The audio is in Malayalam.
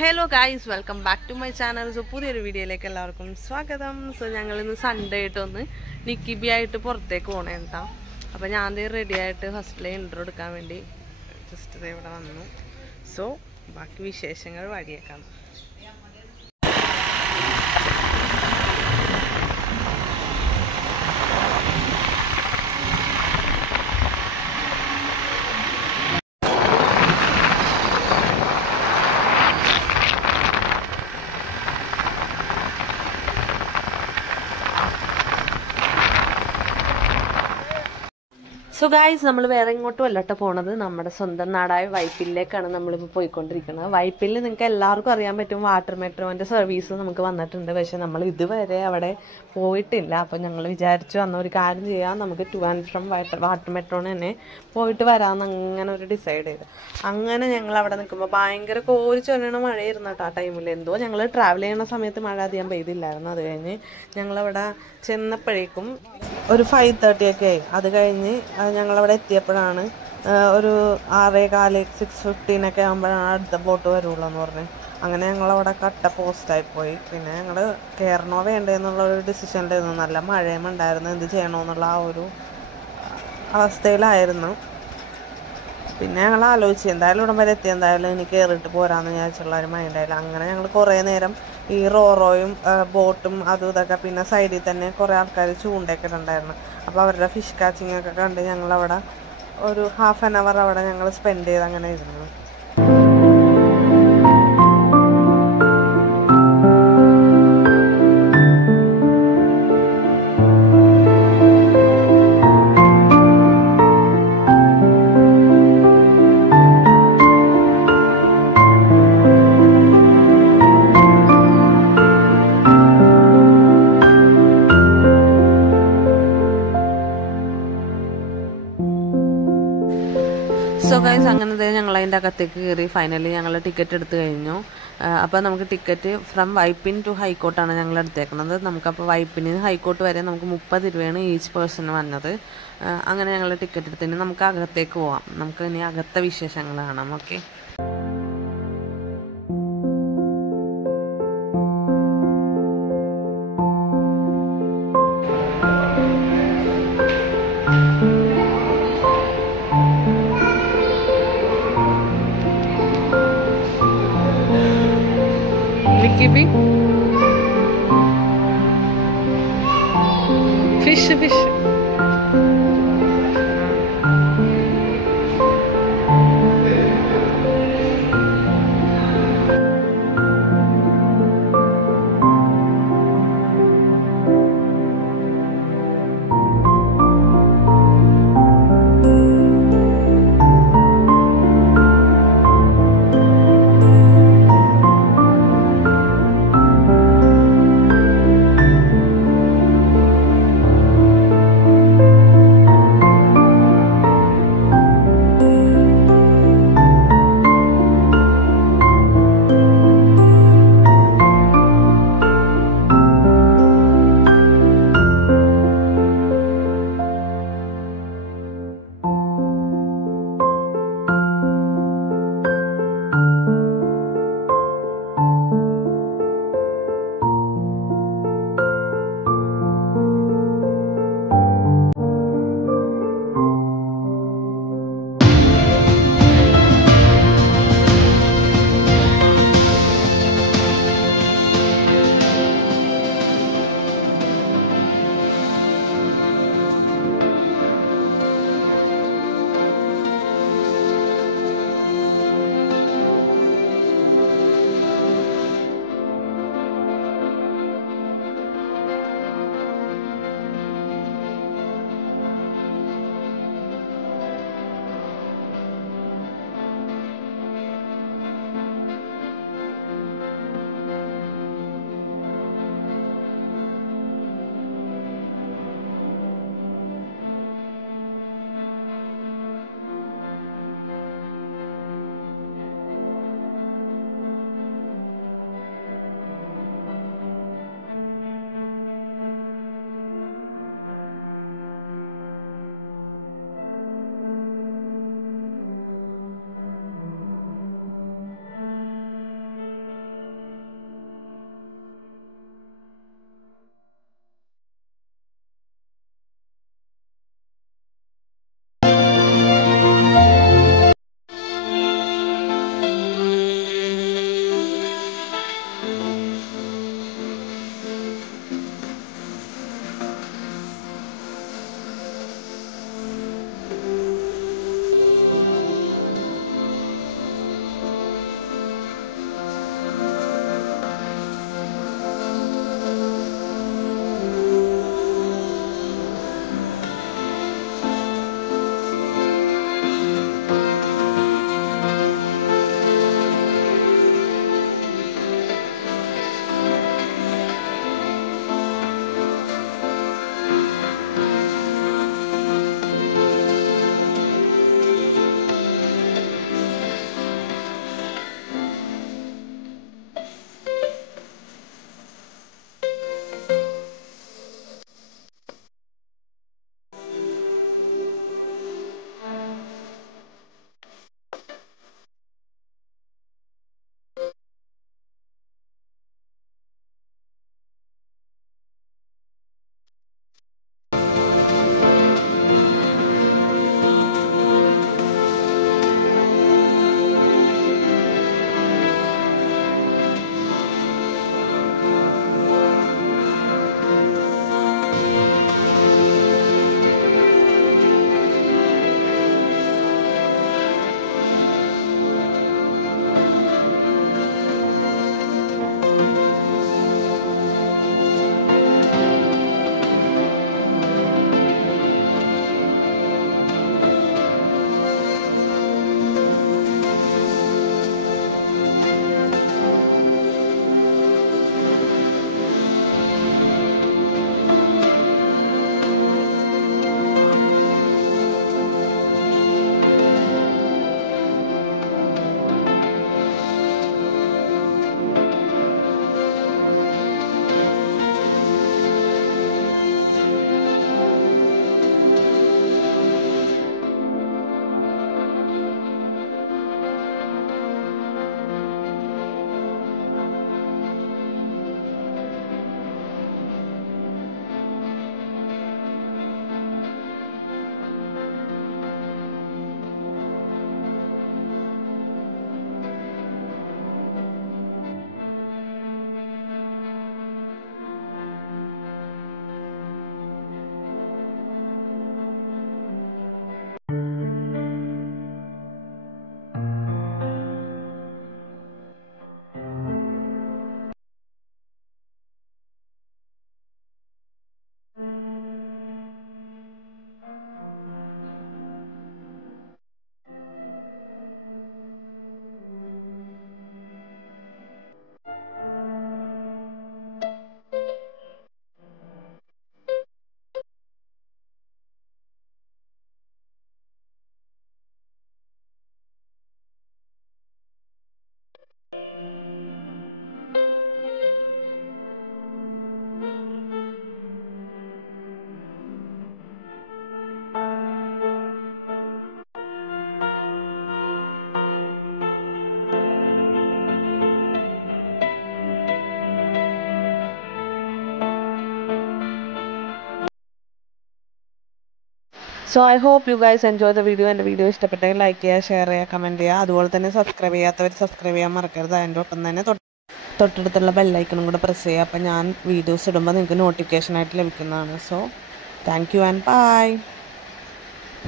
Hello guys, welcome back to my channel. So പുതിയൊരു വീഡിയോയിലേക്ക് എല്ലാവർക്കും സ്വാഗതം. സോ ഞങ്ങൾ ഇന്ന് സൺഡേ ആയിട്ടൊന്ന് നിക്കിബി ആയിട്ട് പുറത്തേക്ക് പോകണേ കേട്ടോ. അപ്പോൾ ഞാൻ റെഡി ആയിട്ട് ഫസ്റ്റിലെ ഇൻട്രോ എടുക്കാൻ വേണ്ടി ജസ്റ്റ് ഇവിടെ വന്നു. സോ ബാക്കി വിശേഷങ്ങൾ വഴിയേക്കാം. സോ ഗായ്സ്, നമ്മൾ വേറെ ഇങ്ങോട്ടും അല്ലട്ടോ പോണത്, നമ്മുടെ സ്വന്തം നാടായ വൈപ്പിലേക്കാണ് നമ്മളിപ്പോൾ പോയിക്കൊണ്ടിരിക്കുന്നത്. വൈപ്പിൽ നിങ്ങൾക്ക് എല്ലാവർക്കും അറിയാൻ പറ്റും, വാട്ടർ മെട്രോൻ്റെ സർവീസ് നമുക്ക് വന്നിട്ടുണ്ട്. പക്ഷെ നമ്മൾ ഇതുവരെ അവിടെ പോയിട്ടില്ല. അപ്പോൾ ഞങ്ങൾ വിചാരിച്ചു അന്ന് ഒരു കാര്യം ചെയ്യാം, നമുക്ക് ടു ആൻഡ് ഫ്രം വാട്ടർ മെട്രോന് തന്നെ പോയിട്ട് വരാമെന്ന് അങ്ങനെ ഒരു ഡിസൈഡ് ചെയ്ത്. അങ്ങനെ ഞങ്ങൾ അവിടെ നിൽക്കുമ്പോൾ ഭയങ്കര കോരി ചൊല്ലണ മഴയായിരുന്നു കേട്ടോ ആ ടൈമിൽ. എന്തോ ഞങ്ങൾ ട്രാവൽ ചെയ്യുന്ന സമയത്ത് മഴ അധികം പെയ്തില്ലായിരുന്നു. അത് കഴിഞ്ഞ് ഞങ്ങളവിടെ ചെന്നപ്പോഴേക്കും ഒരു 5:30 ഒക്കെ ആയി. അത് കഴിഞ്ഞ് ഞങ്ങളവിടെ എത്തിയപ്പോഴാണ് ഒരു 6:15 6:15 ആകുമ്പോഴാണ് അടുത്ത ബോട്ട് വരുള്ളൂ എന്ന് പറഞ്ഞ്. അങ്ങനെ ഞങ്ങളവിടെ കട്ട പോസ്റ്റായി പോയി. പിന്നെ ഞങ്ങൾ കയറണോ വേണ്ടേ എന്നുള്ളൊരു ഡിസിഷനിലായിരുന്നു. നല്ല മഴയും ഉണ്ടായിരുന്നു, എന്ത് ചെയ്യണമെന്നുള്ള ആ ഒരു അവസ്ഥയിലായിരുന്നു. പിന്നെ ഞങ്ങൾ ആലോചിച്ച് എന്തായാലും ഇവിടം വരെ എത്തി, എന്തായാലും എനിക്ക് കയറിയിട്ട് പോരാമെന്ന് വിചാരിച്ചുള്ള ഒരു മൈൻഡായില്ല. അങ്ങനെ ഞങ്ങൾ കുറേ നേരം ഈ റോറോയും ബോട്ടും അതും ഇതൊക്കെ, പിന്നെ സൈഡിൽ തന്നെ കുറേ ആൾക്കാർ ചൂണ്ടയൊക്കെ ഉണ്ടായിരുന്നു. അപ്പോൾ അവരുടെ ഫിഷ് കാച്ചിങ് ഒക്കെ കണ്ട് ഞങ്ങളവിടെ ഒരു ഹാഫ് ആൻ അവർ അവിടെ ഞങ്ങൾ സ്പെൻഡ് ചെയ്ത് അങ്ങനെ ഇരുന്നു. സോ ഗൈസ്, അങ്ങനെ ഞങ്ങൾ അതിൻ്റെ അകത്തേക്ക് കയറി. ഫൈനലി ഞങ്ങൾ ടിക്കറ്റ് എടുത്തു കഴിഞ്ഞു. അപ്പോൾ നമുക്ക് ടിക്കറ്റ് ഫ്രം വൈപ്പിൻ ടു ഹൈക്കോട്ടാണ് ഞങ്ങൾ എടുത്തേക്കുന്നത്. നമുക്കപ്പോൾ വൈപ്പിന് ഹൈക്കോട്ട് വരെ നമുക്ക് 30 രൂപയാണ് ഈച്ച് പേഴ്സൺ വന്നത്. അങ്ങനെ ഞങ്ങൾ ടിക്കറ്റ് എടുത്തതിന് നമുക്ക് അകത്തേക്ക് പോവാം. നമുക്ക് ഇനി അകത്തെ വിശേഷങ്ങൾ കാണാം. Okay. Kibi fish so I hope you guys enjoy the video. എൻ്റെ വീഡിയോ ഇഷ്ടപ്പെട്ടെങ്കിൽ ലൈക്ക് ചെയ്യുക, ഷെയർ ചെയ്യുക, കമൻറ്റ് ചെയ്യുക. അതുപോലെ തന്നെ സബ്സ്ക്രൈബ് ചെയ്യാത്തവർ സബ്സ്ക്രൈബ് ചെയ്യാൻ മറക്കരുത്. അതിൻ്റെ ഒപ്പം തന്നെ തൊട്ടടുത്തുള്ള ബെല്ലൈക്കണും കൂടെ പ്രസ് ചെയ്യുക. അപ്പോൾ ഞാൻ വീഡിയോസ് ഇടുമ്പോൾ നിങ്ങൾക്ക് നോട്ടിഫിക്കേഷനായിട്ട് ലഭിക്കുന്നതാണ്. So thank you and by.